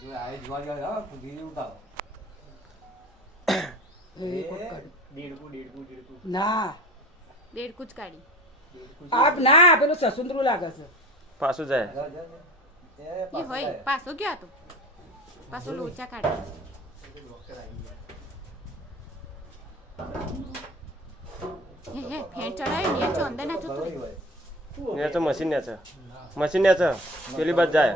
જો આ જોવા જાય હા ખુદી ઉતાવ ના દેડકું જ કાઢી આપ ના પેલું સસુંદરું લાગે છે પાછું જાય એ હોય પાછો ગયો હતો પાછો લોચા કાઢી હે ફેર ચડાયો ને ચો અંદર ના ચોતો ને તો મશીન ને છે પેલી બાદ જાય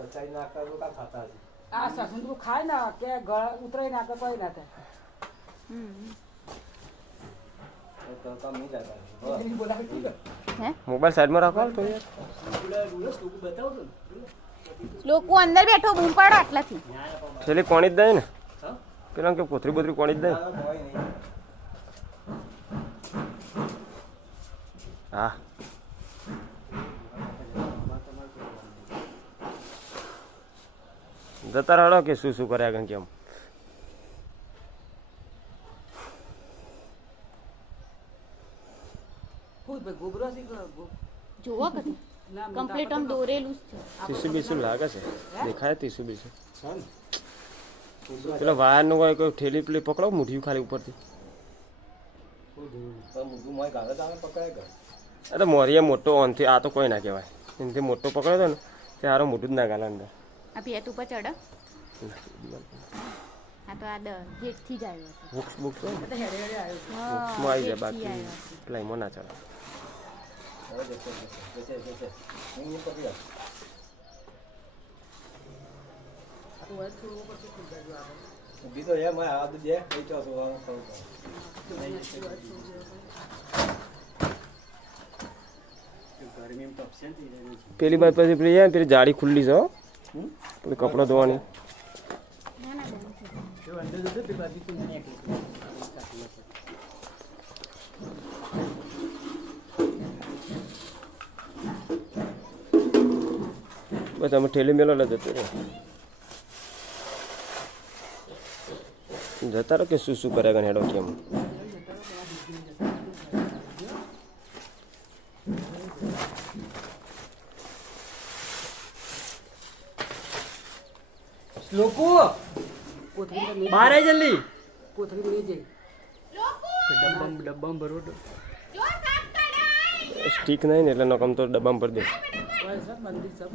પચાઈ નાખતા તો કા ખાતા છે આ સસુંદરું ખાય ને કે ગળા ઉતરાઈ નાખે કોઈ ના થાય તો કામ નહીં લાગે હે મોબાઈલ સાઈડમાં રાખો તો લોકો અંદર બેઠો બૂમ પાડો આટલાથી પેલી કોણી જ દે ને પેલા કે પોતરી બોતરી કોણી જ દે હા જતા રહો કે શું કર્યા કંઈ કેમ ગોબરો છે જોવો કદી કમ્પ્લીટ આમ દોરેલું જ છે ટીસુ બીસુ લાગે છે દેખાય ટીસુ બીસુ પેલો વાયરનું કોઈ કોઈ ઠેલી પેલી પકડો મુઠ્ઠી ખાલી ઉપરથી અરે મોરીએ મોટો ઓનથી આ તો કોઈ ના કહેવાય એનાથી મોટો પકડ્યો હતો ને તે હારો મોટું જ ના ગાલે અંદર આ પેટ ઉપર ચડો આ તો આ ગેટ થી જ આવ્યો હતો બુક્સ હા, બુક્સમાં આવી જાય ગેટથી બાકી આવ્યો. પેલા એમાં ના ચાલે ઊભી તો એમ આ બધું જે કઈ તો પેલી બાદ પછી પેલી પેલી જાળી ખુલ્લી છે હો. પેલી કપડો ધોવાની ના ના બેન બસ અમે ઠેલી મેલો લે જતો રહે જતા રહો કે શું કર્યા કરે હેડો કેમ લોકો બહાર આવી જલ્દી કોથળી લઈ જઈ ડબ્બામાં ભરો સ્ટીક નહીં ને એટલે નકમ તો ડબ્બામાં ભરી દે મંદિર સબ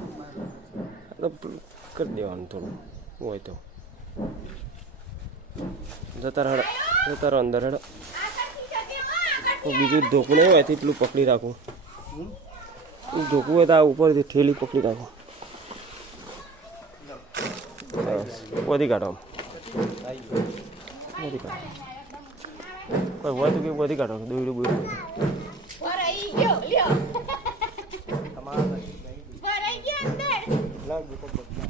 તો કરી દેવાનું થોડું હોય તો જતા રહો અંદર હેડો બીજું ધોકું નહીં હોય એથી પેલું પકડી રાખું ધોકું હોય તો આ ઉપરથી ઠેલી પકડી રાખું વધી કાઢો આમ વધી કાઢો કોઈ હોય તો કે વધી કાઢો દોયડું બોયડું ભરાઈ ગયો લ્યો ભરાઈ ગયો અંદર